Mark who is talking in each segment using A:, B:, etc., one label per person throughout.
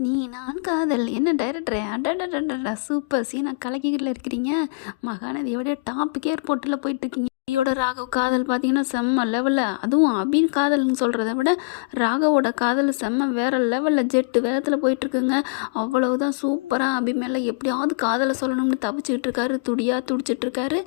A: நீ நான் காதல். என்ன டைரக்டரே அடடடடடா சூப்பர் சீனா கலக்கிக்கிட்டில் இருக்கிறீங்க மகாநதியோட டாப்புக்கு ஏர்போர்ட்டில் போயிட்டு போயிட்டுருக்கீங்க ராகவ் காதல் பார்த்தீங்கன்னா செம்ம லெவலில் அதுவும் அபின் காதல்னு சொல்கிறத விட ராகவோட காதல் செம்ம வேறு லெவலில் ஜெட்டு வேகத்தில் போயிட்டுருக்குங்க. அவ்வளவுதான் சூப்பராக அபி மேலே எப்படியாவது காதலை சொல்லணும்னு தவிச்சுக்கிட்டு இருக்காரு. துடியாக துடிச்சிட்ருக்காரு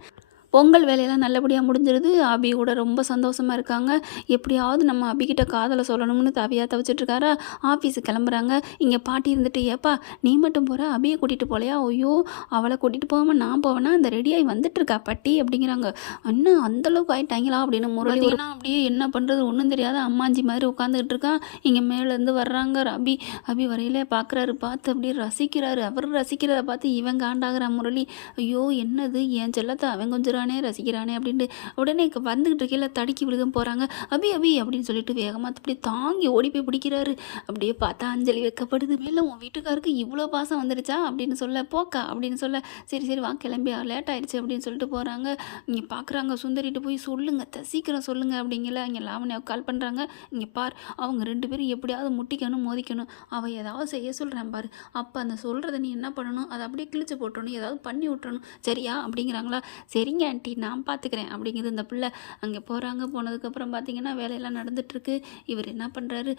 A: பொங்கல் வேலையெல்லாம் நல்லபடியாக முடிஞ்சிருது. அபி கூட ரொம்ப சந்தோஷமாக இருக்காங்க. எப்படியாவது நம்ம அபிகிட்ட காதலை சொல்லணும்னு தவியாக தவிச்சிட்ருக்காரா? ஆஃபீஸுக்கு கிளம்புறாங்க. இங்கே பாட்டி இருந்துட்டு ஏப்பா நீ மட்டும் போகிற அபியை கூட்டிகிட்டு போலையா? ஐயோ அவளை கூட்டிகிட்டு போகாமல் நான் போவேனா? அந்த ரெடியாகி வந்துட்டுருக்கா பட்டி? அப்படிங்கிறாங்க. இன்னும் அந்தளவுக்கு ஆயிட்டாங்களா? அப்படின்னு முரளி ஏன்னா அப்படியே என்ன பண்ணுறது ஒன்றும் தெரியாத அம்மாஞ்சி மாதிரி உட்காந்துக்கிட்டு இருக்கான் இங்கே மேலேருந்து வர்றாங்க அபி அபி வரையிலே பார்க்குறாரு பார்த்து அப்படியே ரசிக்கிறாரு. அவர் ரசிக்கிறத பார்த்து இவன் காண்டாகிறான் முரளி. ஐயோ என்னது? என் செல்லத்தை அவன் கொஞ்சம் ரசிக்கிறானே அப்படின்ட்டு உடனே இங்க வந்துக்கிட்டு இருக்கையில தடுக்கி விழுதும் போகிறாங்க அபி அபி அப்படின்னு சொல்லிட்டு வேகமாக அப்படியே தாங்கி ஓடி போய் பிடிக்கிறாரு. அப்படியே பார்த்தா அஞ்சலி வைக்கப்படுது. மேலே உன் வீட்டுக்காருக்கு இவ்வளோ பாசம் வந்துடுச்சா அப்படின்னு சொல்ல போக்கா அப்படின்னு சொல்ல சரி சரி வா கிளம்பி லேட் ஆயிடுச்சு அப்படின்னு சொல்லிட்டு போகிறாங்க இங்கே பார்க்குறாங்க சுந்தரிட்டு போய் சொல்லுங்கள் சீக்கிரம் சொல்லுங்கள் அப்படிங்கல. இங்கே லாவணியா கால் பண்ணுறாங்க இங்கே பார் அவங்க ரெண்டு பேரும் எப்படியாவது முட்டிக்கணும் மோதிக்கணும். அவள் ஏதாவது செய்ய சொல்கிறான் பாரு. அப்போ அந்த சொல்கிறத நீ என்ன பண்ணணும்? அதை அப்படியே கிழிச்சு போட்டணும் ஏதாவது பண்ணி விட்டுறணும். சரியா? அப்படிங்கிறாங்களா? சரிங்க ஆண்டி நான் பார்த்துக்கிறேன் அப்படிங்கிறது இந்த பிள்ளை. அங்கே போகிறாங்க போனதுக்கப்புறம் பார்த்தீங்கன்னா வேலையெல்லாம் நடந்துட்டுருக்கு. இவர் என்ன பண்ணுறாரு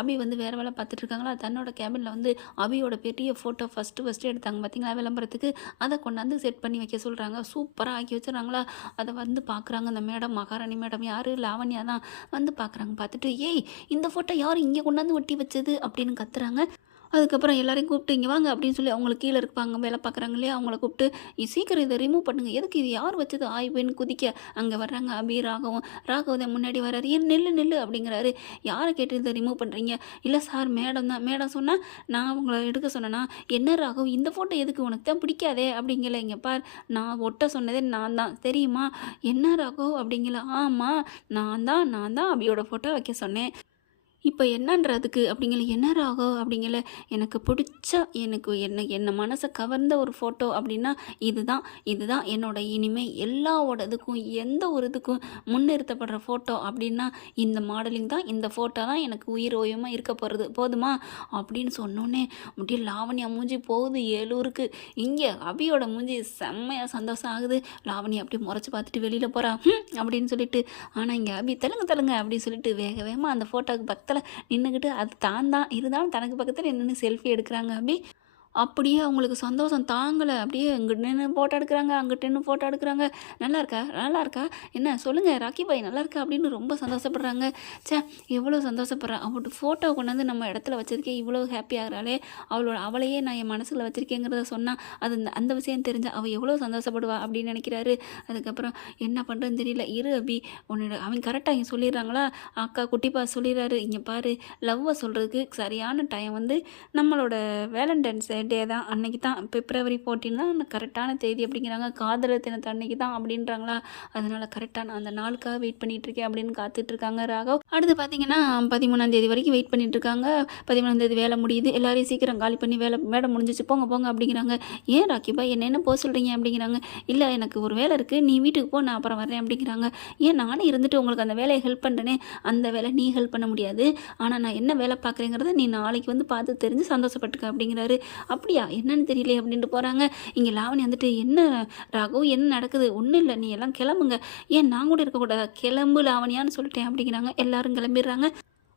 A: அபி வந்து வேறு வேலை பார்த்துட்ருக்காங்களா தன்னோட கேபினில் வந்து அபியோட பெரிய ஃபோட்டோ ஃபஸ்ட்டு ஃபஸ்ட்டு எடுத்தாங்க பார்த்தீங்களா விளம்பரத்துக்கு. அதை கொண்டாந்து செட் பண்ணி வைக்க சொல்கிறாங்க சூப்பராக ஆக்கி வச்சுறாங்களா அதை வந்து பார்க்குறாங்க அந்த மேடம் மகாராணி மேடம் யார்? லாவண்யா தான். வந்து பார்க்குறாங்க பார்த்துட்டு ஏய் இந்த ஃபோட்டோ யார் இங்கே கொண்டாந்து ஒட்டி வச்சது? அப்படின்னு கத்துறாங்க. அதுக்கப்புறம் எல்லாரையும் கூப்பிட்டு இங்கே வாங்க அப்படின்னு சொல்லி அவங்களுக்கு கீழே இருப்பாங்க. வேலை பார்க்குறாங்க இல்லையா அவங்கள கூப்பிட்டு சீக்கிரம் இதை ரிமூவ் பண்ணுங்கள் எதுக்கு இது? யார் வச்சது? ஆய்வுன்னு குதிக்க. அங்கே வர்றாங்க அபி ராகவும். ராகவதன் முன்னாடி வர்றாரு. ஏன் நெல்லு நெல்லு அப்படிங்கிறாரு. யாரை கேட்டு இதை ரிமூவ் பண்ணுறீங்க இல்லை சார் மேடம் தான். மேடம் சொன்னால் நான் உங்களை எடுக்க சொன்னேன்னா என்ன ராகவ்? இந்த ஃபோட்டோ எதுக்கு? உனக்கு தான் பிடிக்காதே. அப்படிங்கல இங்கே பார். நான் ஒட்ட சொன்னதே நான் தான். தெரியுமா? என்ன ராகவ்? அப்படிங்கல. ஆமாம் நான் தான் நான் தான் அபியோட ஃபோட்டோ வைக்க சொன்னேன். இப்போ என்னன்றதுக்கு அப்படிங்கல என்ன ராகவ்? அப்படிங்கல எனக்கு பிடிச்ச எனக்கு என்ன என்ன மனசை கவர்ந்த ஒரு ஃபோட்டோ அப்படின்னா இதுதான் இதுதான் என்னோட இனிமே எல்லாவோட இதுக்கும் எந்த ஒரு இதுக்கும் முன்னிறுத்தப்படுற ஃபோட்டோ அப்படின்னா இந்த மாடலிங் தான் இந்த ஃபோட்டோ தான் எனக்கு உயிர் ஓயமாக இருக்க போகிறது போதுமா? அப்படின்னு சொன்னோன்னே அப்படியே லாவண்யா மூஞ்சி போகுது ஏலூருக்கு இங்கே அபியோட மூஞ்சி செம்மையாக சந்தோஷம் ஆகுது. லாவண்யா அப்படியே முறைச்சி பார்த்துட்டு வெளியில் போகிறா அப்படின்னு சொல்லிட்டு ஆனால் இங்கே அபி தெலுங்கு தெலுங்கு அப்படின்னு சொல்லிட்டு வேக வேகமாக அந்த ஃபோட்டோவுக்கு பக்கத்தில் நின்றுக்கிட்டு அது தான் தான் இருந்தாலும் தனக்கு பக்கத்தில் நின்று செல்ஃபி எடுக்கிறாங்க அப்படி அப்படியே அவங்களுக்கு சந்தோஷம் தாங்கலை. அப்படியே இங்கிட்டு நின்று ஃபோட்டோ எடுக்கிறாங்க அங்கிட்டு நின்று ஃபோட்டோ எடுக்கிறாங்க. நல்லா இருக்கா? நல்லா இருக்கா? என்ன? சொல்லுங்கள் ராக்கி பாய் நல்லா இருக்கா? அப்படின்னு ரொம்ப சந்தோஷப்படுறாங்க. ச்சே எவ்வளோ சந்தோஷப்படுறா. அவளோட ஃபோட்டோ கொண்டாந்து நம்ம இடத்துல வச்சதுக்கே இவ்வளோ ஹாப்பி ஆகிறாளே. அவளோட அவளையே நான் என் மனசில் வச்சுருக்கேங்கிறத சொன்னால் அது அந்த அந்த விஷயம் தெரிஞ்சால் அவள் எவ்வளோ சந்தோஷப்படுவா அப்படின்னு நினைக்கிறாரு. அதுக்கப்புறம் என்ன பண்ணுறதுன்னு தெரியல. இரு அபி உன்னோட அவங்க கரெக்டாக இங்கே சொல்லிடுறாங்களா? அக்கா குட்டிப்பா சொல்லிடுறாரு. இங்கே பாரு லவ்வை சொல்கிறதுக்கு சரியான டைம் வந்து நம்மளோட வேலண்டைன்ஸ் டே தான். அன்றைக்கி தான் பிப்ரவரி ஃபோர்டீன் தான் கரெக்டான தேதி அப்படிங்கிறாங்க. காதலர் தினத்தை அன்னைக்கு தான் அப்படின்றாங்களா? அதனால் கரெக்டான அந்த நாளுக்காக வெயிட் பண்ணிகிட்ருக்கேன் அப்படின்னு காத்துட்ருக்காங்க ராகவ். அடுத்து பார்த்தீங்கன்னா பதிமூணாம் தேதி வரைக்கும் வெயிட் பண்ணிகிட்ருக்காங்க இருக்காங்க. பதிமூணாம் தேதி வேலை முடியுது. எல்லாரையும் சீக்கிரம் காலி பண்ணி வேலை மேடம் முடிஞ்சிச்சு. போங்க போங்க அப்படிங்கிறாங்க. ஏன் ராக்கிபா என்ன என்ன போக சொல்கிறீங்க அப்படிங்கிறாங்க. இல்லை எனக்கு ஒரு வேலை இருக்குது நீ வீட்டுக்கு போ நான் அப்புறம் வரேன் அப்படிங்கிறாங்க. ஏன் நானும் இருந்துட்டு உங்களுக்கு அந்த வேலையை ஹெல்ப் பண்ணுறேனே அந்த வேலை நீ ஹெல்ப் பண்ண முடியாது. ஆனால் நான் என்ன வேலை பார்க்குறேங்கிறத நீ நாளைக்கு வந்து பார்த்து தெரிஞ்சு சந்தோஷப்பட்டுக்க அப்படிங்கிறாரு. அப்படியா? என்னன்னு தெரியல அப்படின்ட்டு போகிறாங்க இங்கே லாவணி வந்துட்டு என்ன ராகு என்ன நடக்குது? ஒன்றும் இல்லை நீ எல்லாம் கிளம்புங்க. ஏன் நான் கூட இருக்கக்கூடாதா? கிளம்பு லாவணியான்னு சொல்லிட்டேன் அப்படிங்கிறாங்க. எல்லாரும் கிளம்பிடுறாங்க.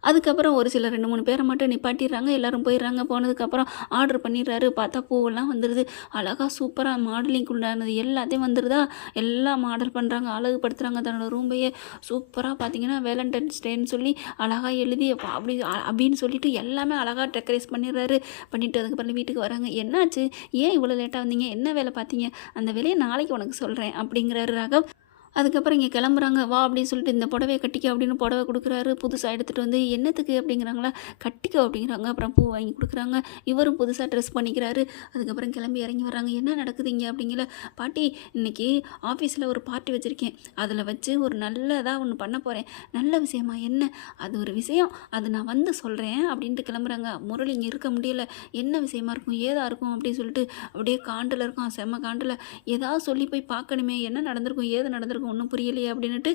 A: அதுக்கப்புறம் ஒரு சில ரெண்டு மூணு பேரை மட்டும் நிப்பாட்டிடுறாங்க. எல்லோரும் போயிடுறாங்க. போனதுக்கப்புறம் ஆர்டர் பண்ணிடுறாரு. பார்த்தா பூவெல்லாம் வந்துடுது அழகாக சூப்பராக மாடலிங் உண்டானது எல்லாத்தையும் வந்துடுதா எல்லாம் மாடல் பண்ணுறாங்க அழகுபடுத்துகிறாங்க தன்னோட ரூமையே சூப்பராக பார்த்தீங்கன்னா வேலண்டைன்ஸ் டேன்னு சொல்லி அழகாக எழுதி அப்படி அப்படின்னு சொல்லிட்டு எல்லாமே அழகாக டெக்கரேஸ் பண்ணிடுறாரு. பண்ணிவிட்டு அதுக்கப்புறம் வீட்டுக்கு வராங்க. என்னாச்சு? ஏன் இவ்வளோ லேட்டாக வந்தீங்க? என்ன வேலை பார்த்தீங்க? அந்த வேலையை நாளைக்கு உனக்கு சொல்கிறேன் அப்படிங்கிறாரு ராகவ். அதுக்கப்புறம் இங்கே கிளம்புறாங்க வா அப்படின்னு சொல்லிட்டு இந்த புடவையை கட்டிக்க அப்படின்னு புடவை கொடுக்குறாரு. புதுசாக எடுத்துகிட்டு வந்து என்னத்துக்கு? அப்படிங்கிறாங்களா. கட்டிக்கோ அப்படிங்கிறாங்க. அப்புறம் பூ வாங்கி கொடுக்குறாங்க. இவரும் புதுசாக ட்ரெஸ் பண்ணிக்கிறாரு. அதுக்கப்புறம் கிளம்பி இறங்கி வராங்க என்ன நடக்குது இங்கே? அப்படிங்கிற பாட்டி இன்னைக்கு ஆஃபீஸில் ஒரு பார்ட்டி வச்சுருக்கேன். அதில் வச்சு ஒரு நல்லதாக ஒன்று பண்ண போகிறேன் நல்ல விஷயமா என்ன? அது ஒரு விஷயம். அது நான் வந்து சொல்கிறேன் அப்படின்ட்டு கிளம்புறாங்க. முரளி இங்கே இருக்க முடியல. என்ன விஷயமா இருக்கும்? ஏதா இருக்கும்? அப்படின்னு சொல்லிட்டு அப்படியே காண்டில் இருக்கும் செம்ம காண்டில். ஏதாவது சொல்லி போய் பார்க்கணுமே. என்ன நடந்திருக்கும்? ஏது நடந்திருக்கும்? ஒன்றும் புரியலையே அப்படின்னுட்டு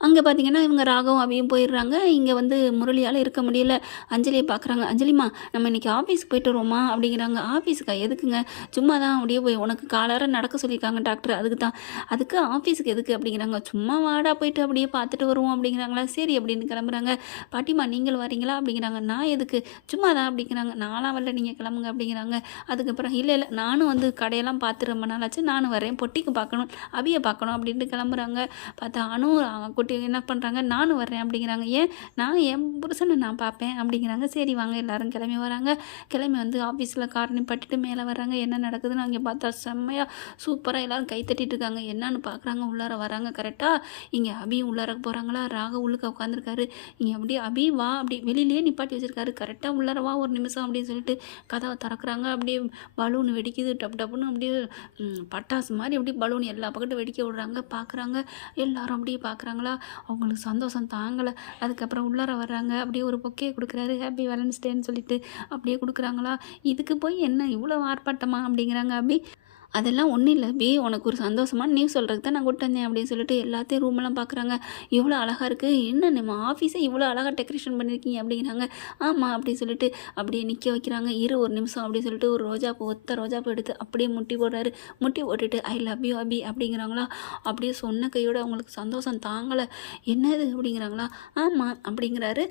A: அங்கே பார்த்தீங்கன்னா இவங்க ராகவும் அவையும் போயிடுறாங்க. இங்கே வந்து முரளியால் இருக்க முடியல. அஞ்சலியை பார்க்குறாங்க அஞ்சலிமா நம்ம இன்னைக்கு ஆஃபீஸ்க்கு போயிட்டு வருவோமா அப்படிங்கிறாங்க ஆஃபீஸுக்கா எதுக்குங்க? சும்மா தான் அப்படியே போய் உனக்கு காலார நடக்க சொல்லியிருக்காங்க டாக்டர் அதுக்கு தான் அதுக்கு ஆஃபீஸுக்கு எதுக்கு? அப்படிங்கிறாங்க. சும்மா வாடா போயிட்டு அப்படியே பார்த்துட்டு வருவோம் அப்படிங்கிறாங்களா? சரி அப்படின்னு கிளம்புறாங்க. பாட்டிமா நீங்கள் வரீங்களா? அப்படிங்கிறாங்க. நான் எதுக்கு? சும்மா தான் அப்படிங்கிறாங்க. நான்லாம் வரல. நீங்கள் கிளம்புங்க அப்படிங்கிறாங்க. அதுக்கப்புறம் இல்லை இல்லை. நானும் வந்து கடையெல்லாம் பார்த்து ரொம்ப நாளாச்சு நானும் வரேன். பொட்டிக்கு பார்க்கணும். அவியை பார்க்கணும். அப்படின்ட்டு கிளம்புறாங்க. பார்த்தா அனு அஹ், குட்டி என்ன பண்ணுறாங்க நானும் வர்றேன் அப்படிங்கிறாங்க. ஏன்? நான் என் புருஷனை நான் பார்ப்பேன் அப்படிங்கிறாங்க. சரி வாங்க எல்லாரும் கிளம்பி வராங்க. கிளம்பி வந்து ஆஃபீஸில் கார் நிப்பாட்டிட்டு மேலே வர்றாங்க. என்ன நடக்குதுன்னு அங்கே பார்த்தா செம்மையாக சூப்பராக எல்லோரும் கை தட்டிட்டு இருக்காங்க. என்னன்னு பார்க்குறாங்க. உள்ளார வராங்க. கரெக்டாக இங்கே அபியும் உள்ளார போகிறாங்களா ராக உள்ளுக்க உட்காந்துருக்காரு இங்கே அப்படியே அபி வா அப்படி வெளியிலேயே நிப்பாட்டி வச்சுருக்காரு. கரெக்டாக உள்ளார வா ஒரு நிமிஷம் அப்படின்னு சொல்லிட்டு கதவை திறக்கிறாங்க. அப்படியே பலூன் வெடிக்குது. டப் டப்புன்னு அப்படியே பட்டாசு மாதிரி அப்படியே பலூன் எல்லா பக்கட்டும் வெடிக்க விடுறாங்க. பார்க்குறாங்க. எல்லாரும் அப்படியே பார்க்குறாங்களா? அவங்களுக்கு சந்தோஷம் தாங்கலை. அதுக்கப்புறம் உள்ளார வர்றாங்க. அப்படியே ஒரு பொக்கையை கொடுக்குறாரு. ஹாப்பி வேலன்ஸ் டேன்னு சொல்லிட்டு அப்படியே கொடுக்குறாங்களா? இதுக்கு போய் என்ன இவ்வளோ ஆர்ப்பாட்டமா அப்படிங்கிறாங்க அப்படி அதெல்லாம் ஒன்றும் இல்லை. பி உனக்கு ஒரு சந்தோஷமான நியூஸ் சொல்கிறதுக்கு தான் நான் கூட்டு வந்தேன் அப்படின்னு சொல்லிட்டு எல்லாத்தையும் ரூமெல்லாம் பார்க்குறாங்க இவ்வளோ அழகாக இருக்குது என்ன நம்ம ஆஃபீஸை இவ்வளோ அழகாக டெக்கரேஷன் பண்ணியிருக்கீங்க அப்படிங்கிறாங்க. ஆமாம் அப்படின்னு சொல்லிட்டு அப்படியே நிற்க வைக்கிறாங்க. இரு ஒரு நிமிஷம் அப்படின்னு சொல்லிட்டு ஒரு ரோஜா பூ ஒத்த ரோஜா பூ எடுத்து அப்படியே முட்டி போடுறாரு. முட்டி போட்டுட்டு ஐ லவ் யூ அபி அப்படிங்கிறாங்களா. அப்படியே சொன்ன கையோட அவங்களுக்கு சந்தோஷம் தாங்கலை. என்னது? அப்படிங்கிறாங்களா. ஆமாம் அப்படிங்கிறாரு.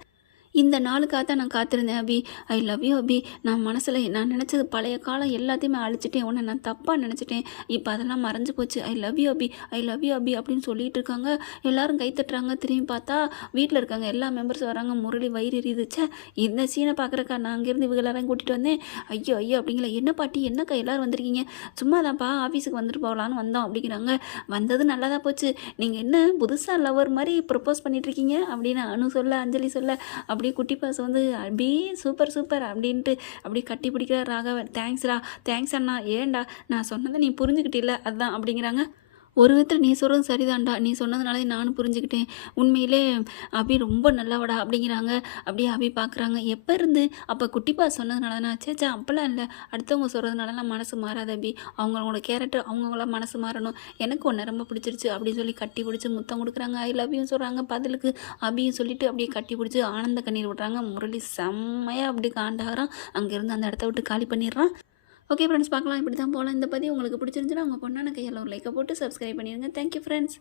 A: இந்த நாளுக்காக தான் நான் காத்திருந்தேன் அபி. ஐ லவ் யூ அபி. நான் மனசில் நான் நினச்சது பழைய காலம் எல்லாத்தையுமே அழிச்சிட்டேன். உன்னை நான் தப்பாக நினச்சிட்டேன். இப்போ அதெல்லாம் மறைஞ்சு போச்சு. I love you Abhi. I love you Abhi அப்படின்னு சொல்லிட்டு இருக்காங்க. எல்லாரும் கை தட்டுறாங்க திரும்பி பார்த்தா வீட்டில் இருக்காங்க. எல்லா மெம்பர்ஸ் வராங்க. முரளி வயிறு எரியுது ச்சே இந்த சீனை பார்க்குறக்கா நான் அங்கேருந்து இவங்க எல்லாரும் கூட்டிகிட்டு வந்தேன். ஐயோ ஐயோ அப்படிங்களா? என்ன பாட்டி? என்னக்கா எல்லோரும் வந்திருக்கீங்க? சும்மா தான்ப்பா ஆஃபீஸுக்கு வந்துட்டு போகலான்னு வந்தோம் அப்படிங்கிறாங்க. வந்தது நல்லா தான் போச்சு. நீங்கள் என்ன புதுசாக லவர் மாதிரி ப்ரப்போஸ் பண்ணிகிட்ருக்கீங்க இருக்கீங்க அப்படின்னு அனு சொல்ல அஞ்சலி சொல்ல அப்படியே குட்டி பாஸ் வந்து அபி சூப்பர் சூப்பர் அப்படின்ட்டு அப்படியே கட்டி பிடிக்கிறார் ராகவன். தேங்க்ஸ்டா தேங்க்ஸ் அண்ணா. ஏன்டா நான் சொன்னதை நீ புரிஞ்சுக்கிட்டில்ல? அதுதான் அப்படிங்கிறாங்க. ஒரு விதத்தில் நீ சொல்கிறது சரிதான்டா. நீ சொன்னதுனால நானும் புரிஞ்சுக்கிட்டேன். உண்மையிலே அபி ரொம்ப நல்லவடா அப்படிங்கிறாங்க. அப்படியே அபி பார்க்குறாங்க எப்போ இருந்து? அப்போ குட்டிப்பா சொன்னதுனால நான் சேச்சா அப்போல்லாம் இல்லை. அடுத்தவங்க சொல்கிறதுனாலலாம் மனசு மாறாது அபி. அவங்களோட கேரக்டர் அவங்கவுங்கள மனசு மாறணும். எனக்கு ஒன்று ரொம்ப பிடிச்சிருச்சு அப்படின்னு சொல்லி கட்டி பிடிச்சி முத்தம் கொடுக்குறாங்க. ஐ லவ் சொல்கிறாங்க பதிலுக்கு அபியும் சொல்லிட்டு அப்படியே கட்டி பிடிச்சி ஆனந்த கண்ணீர் விடுறாங்க முரளி செம்மையாக அப்படி காண்டாகிறான். அங்கேருந்து அந்த இடத்த விட்டு காலி பண்ணிடுறான். ஓகே ஃப்ரெண்ட்ஸ் பார்க்கலாம். இப்படி தான் போகலாம். இந்த பதிவு உங்களுக்கு பிடிச்சிருந்துச்சுன்னா உங்கள் பொண்ணான கையில் ஒரு லைக்கை போட்டு சப்ஸ்கிரைப் பண்ணிடுங்க. Thank you friends